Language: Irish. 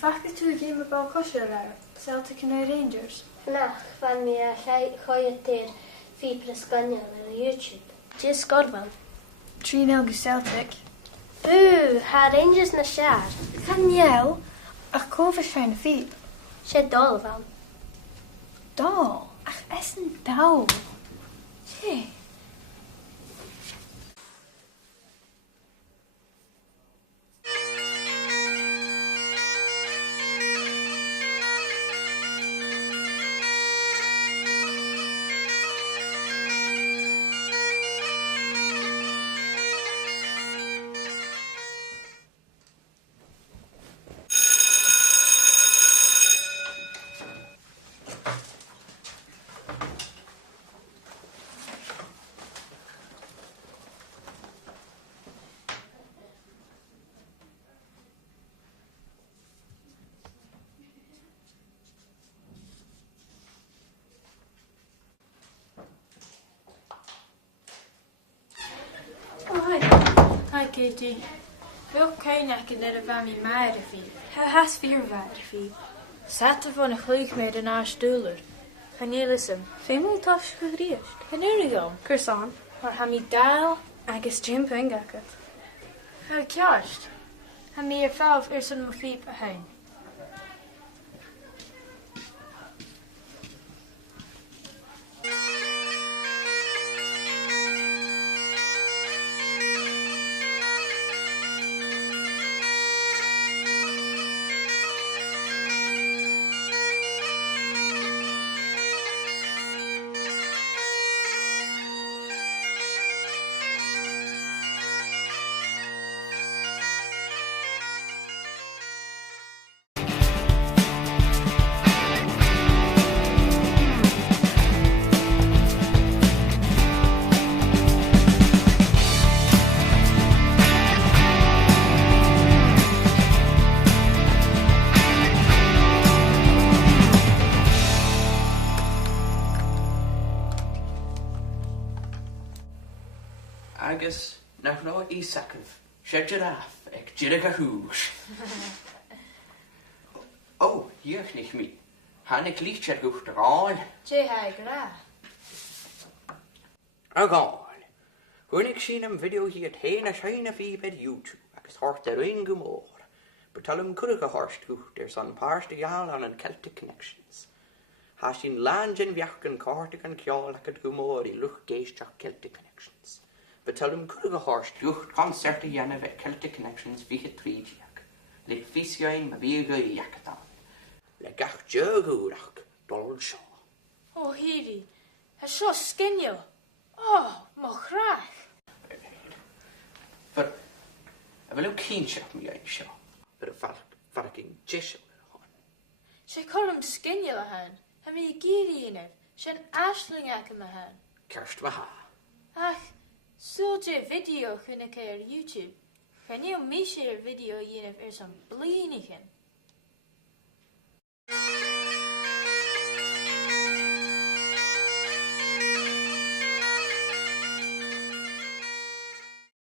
Fachig tú game about kosher Celtic and Rangers. Nach van mi a choyetir fi presgonion ar YouTube. Just scorfan. 3-0 go Celtic. Boo, ha Rangers na siar. Caniel, ach cofis zijn fiep. Sé dol van. Dal, ach es een dal. Tjee. Hi Katie. Veel keunaken dat er van mij meiden viel. Hij has 4 viel. Zaten van een gelijk met een aanstuurder. Gaan je listen. Veel tof gegriest. Gaan jullie gaan? Kursan. Maar gaan mij daal? Agus Jim Pengaket. Ga kjast. Gaan mij 5 is een fiep heen. Agus nach no Isakov, sé giraffe ag jirig a hús. Oh, dheoch nicht mi. Hannig lícht sé gucht ráil. Tje hij gra. A gáil. Hunig sin am video hi at héna séna fi bed YouTube, agus hort ar ein gomór. Betalum kurig a horst gucht san páirste geall an Celtic Connections. Ha sin landjen viachgan Cartic an ceall ac gomór I luch géisteach Celtic Connections. Betalum kurig a horst gucht concerte jenne ve Celtic Connections vige trídiach. Le fisioin ma viga I jakatan. Le gach djögúrach dol sjá. Oh hiri. Hij zo skinjo. Oh, maar graag. But I will ook geen chap me uit sjá. But a fucking jisho. Ze kan hem skinjo hen. Hem je giri in het. Zijn Aisling ek me hen. Kerst wa ha. Ach, zulje video kun ik er YouTube. Kan je misje video in er zo'n blienigen?